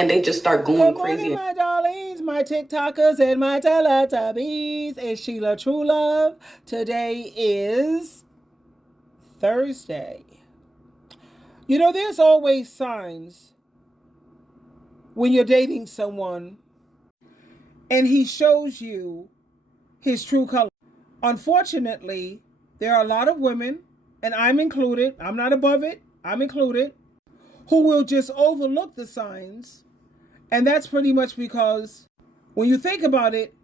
and they just start going Good crazy. morning, my darlings, my TikTokers, and my Teletubbies. It's SheilaTruelove. Today is Thursday. You know, there's always signs when you're dating someone and he shows you his true color. Unfortunately, there are a lot of women, and I'm included, I'm not above it, I'm included, who will just overlook the signs. And that's pretty much because when you think about it,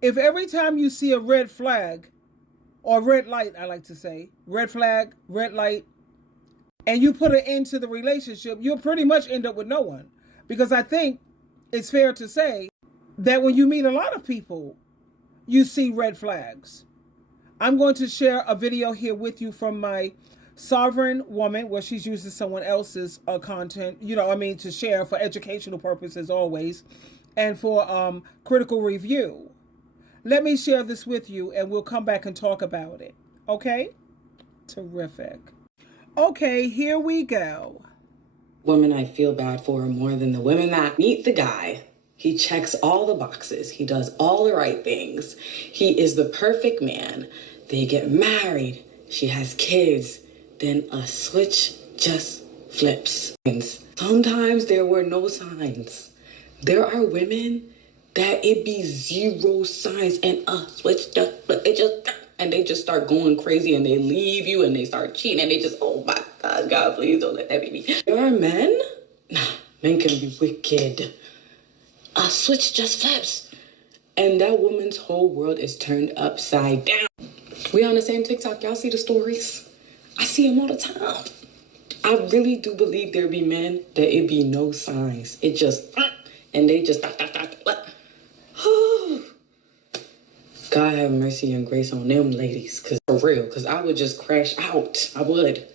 if every time you see a red flag, or red light, I like to say, red flag, red light, and you put an end to the relationship, you'll pretty much end up with no one. Because I think it's fair to say that when you meet a lot of people, you see red flags. I'm going to share a video here with you from my Sovereign Woman, where she's using someone else's content, to share for educational purposes always, and for critical review. Let me share this with you and we'll come back and talk about it. Okay? Terrific. Okay, here we go. Women I feel bad for more than the women that meet the guy. He checks all the boxes. He does all the right things. He is the perfect man. They get married. She has kids. Then a switch just flips. Sometimes there were no signs. There are women that it be zero signs and a switch just flip. And they just start going crazy and they leave you and they start cheating and they just, oh my God, God, please don't let that be me. There are men. Nah, men can be wicked. A switch just flips. And that woman's whole world is turned upside down. We on the same TikTok. Y'all see the stories? I see them all the time. I really do believe there be men that it be no signs. It just, and they just, God have mercy and grace on them ladies. Because for real, because I would just crash out. I would.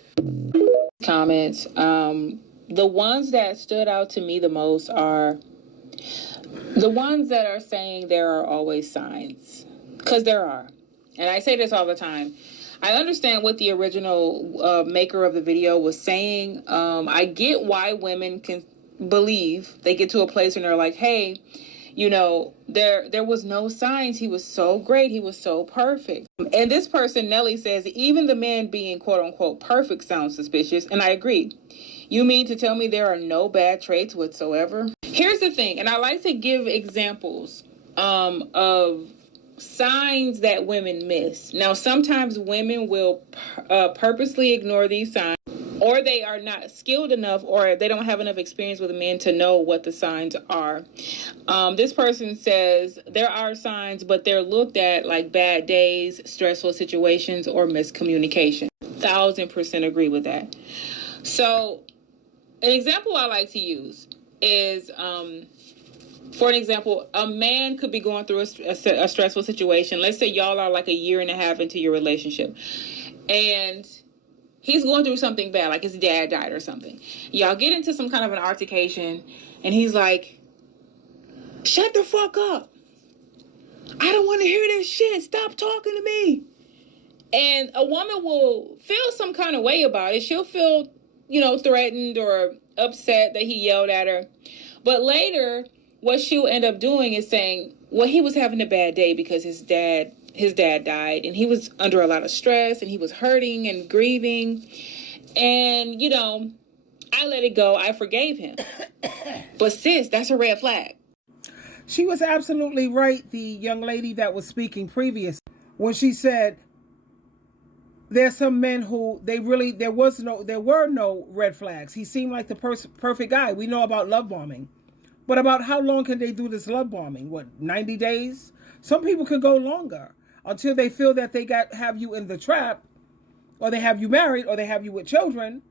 Comments. The ones that stood out to me the most are the ones that are saying there are always signs. Because there are. And I say this all the time. I understand what the original maker of the video was saying. I get why women can believe they get to a place and they're like, hey, there was no signs. He was so great. He was so perfect. And this person, Nelly, says even the man being quote unquote perfect sounds suspicious. And I agree. You mean to tell me there are no bad traits whatsoever? Here's the thing. And I like to give examples of signs that women miss. Now, sometimes women will purposely ignore these signs, or they are not skilled enough, or they don't have enough experience with men to know what the signs are. This person says there are signs, but they're looked at like bad days, stressful situations, or miscommunication. 1000% agree with that. So an example I like to use is, for an example, a man could be going through a stressful situation. Let's say y'all are like a year and a half into your relationship, and he's going through something bad, like his dad died or something. Y'all get into some kind of an altercation, and he's like, shut the fuck up. I don't want to hear this shit. Stop talking to me. And a woman will feel some kind of way about it. She'll feel, threatened or upset that he yelled at her. But later, what she'll end up doing is saying, well, he was having a bad day because his dad died and he was under a lot of stress and he was hurting and grieving. And, I let it go. I forgave him. But sis, that's a red flag. She was absolutely right, the young lady that was speaking previous, when she said there's some men who there were no red flags. He seemed like the perfect guy. We know about love bombing. But about how long can they do this love bombing? 90 days? Some people could go longer until they feel that they have you in the trap, or they have you married, or they have you with children,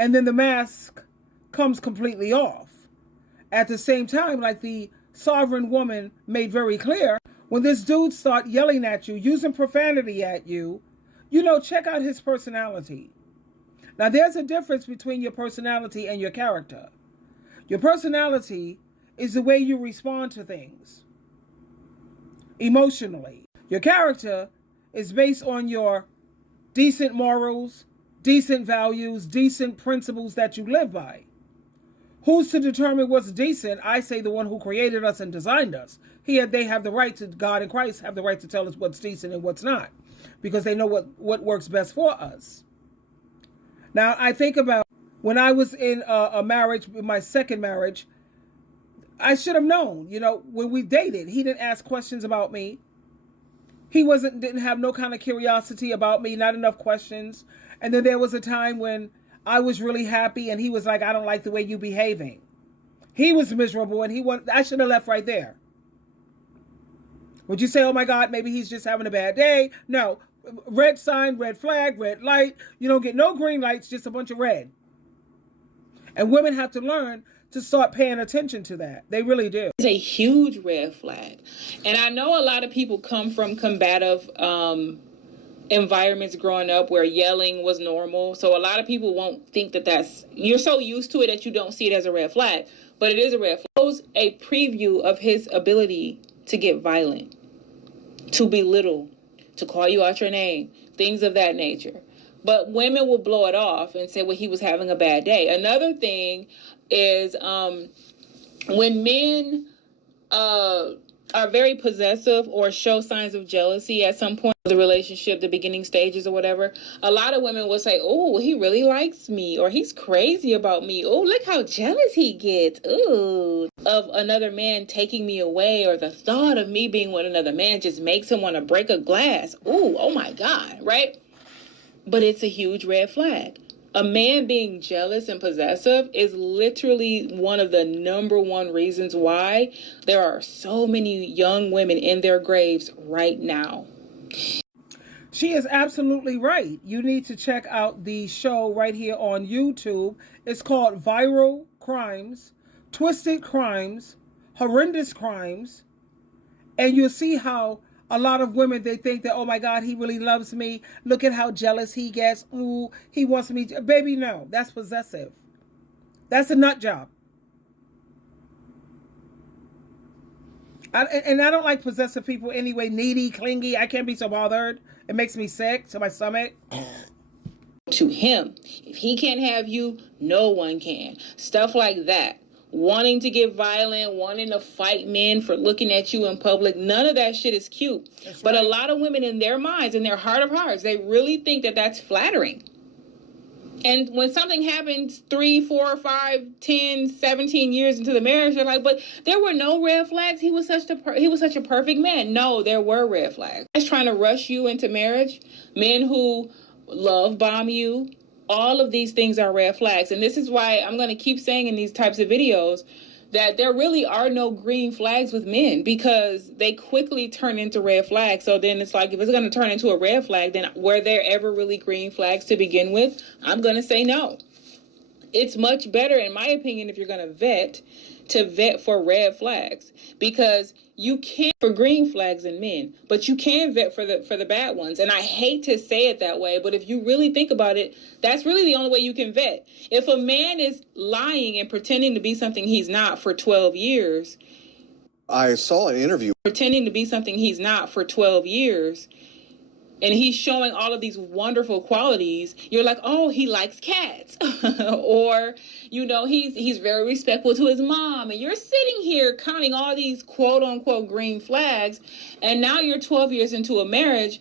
and then the mask comes completely off. At the same time, like the Sovereign Woman made very clear, when this dude start yelling at you, using profanity at you, check out his personality. Now, there's a difference between your personality and your character. Your personality is the way you respond to things emotionally. Your character is based on your decent morals, decent values, decent principles that you live by. Who's to determine what's decent? I say the one who created us and designed us. They have the right to, God and Christ have the right to tell us what's decent and what's not, because they know what works best for us. Now, I think about when I was in a marriage, my second marriage, I should have known, when we dated, he didn't ask questions about me. He didn't have no kind of curiosity about me, not enough questions. And then there was a time when I was really happy and he was like, I don't like the way you behaving. He was miserable and I should have left right there. Would you say, oh my God, maybe he's just having a bad day? No. Red sign, red flag, red light. You don't get no green lights, just a bunch of red. And women have to learn to start paying attention to that. They really do. It's a huge red flag. And I know a lot of people come from combative environments growing up where yelling was normal. So a lot of people won't think you're so used to it that you don't see it as a red flag. But it is a red flag. It shows a preview of his ability to get violent, to belittle, to call you out your name, things of that nature. But women will blow it off and say, well, he was having a bad day. Another thing is when men are very possessive or show signs of jealousy at some point of the relationship, the beginning stages or whatever, a lot of women will say, oh, he really likes me, or he's crazy about me. Oh, look how jealous he gets. Ooh, of another man taking me away, or the thought of me being with another man just makes him want to break a glass. Ooh, oh my God, right? But it's a huge red flag. A man being jealous and possessive is literally one of the number one reasons why there are so many young women in their graves right now. She is absolutely right. You need to check out the show right here on YouTube. It's called Viral Crimes, Twisted Crimes, Horrendous Crimes. And you'll see how a lot of women, they think that, oh my God, he really loves me. Look at how jealous he gets. Ooh, he wants me to. Baby, no, that's possessive. That's a nut job. And I don't like possessive people anyway. Needy, clingy. I can't be so bothered. It makes me sick to my stomach. To him, if he can't have you, no one can. Stuff like that. Wanting to get violent, wanting to fight men for looking at you in public. None of that shit is cute. But a lot of women in their minds, in their heart of hearts, they really think that that's flattering. And when something happens 3, 4, 5, 10, 17 years into the marriage, they're like, but there were no red flags. He was such a perfect man. No, there were red flags. Just trying to rush you into marriage, men who love bomb you. All of these things are red flags. And this is why I'm going to keep saying in these types of videos that there really are no green flags with men, because they quickly turn into red flags. So then it's like, if it's going to turn into a red flag, then were there ever really green flags to begin with? I'm going to say no. It's much better, in my opinion, if you're going to vet for red flags, because you can't for green flags in men, but you can vet for the bad ones. And I hate to say it that way, but if you really think about it, that's really the only way you can vet. If a man is lying and pretending to be something he's not for 12 years, I saw an interview pretending to be something he's not for 12 years, and he's showing all of these wonderful qualities, you're like, oh, he likes cats. Or, he's very respectful to his mom. And you're sitting here counting all these quote unquote green flags. And now you're 12 years into a marriage,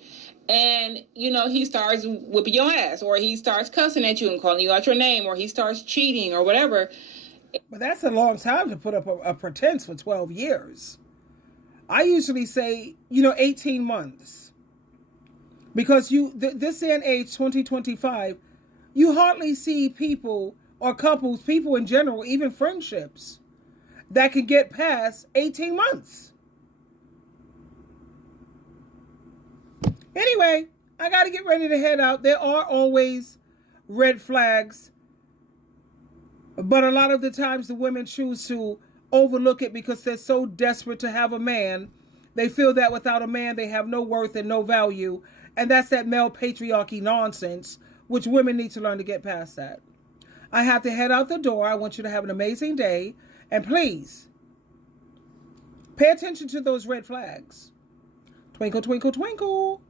and, he starts whipping your ass, or he starts cussing at you and calling you out your name, or he starts cheating or whatever. But that's a long time to put up a pretense for 12 years. I usually say, 18 months. Because this day and age, 2025, you hardly see people or couples, people in general, even friendships, that can get past 18 months. Anyway, I got to get ready to head out. There are always red flags, but a lot of the times the women choose to overlook it because they're so desperate to have a man. They feel that without a man, they have no worth and no value. And that's that male patriarchy nonsense, which women need to learn to get past that. I have to head out the door. I want you to have an amazing day. And please, pay attention to those red flags. Twinkle, twinkle, twinkle.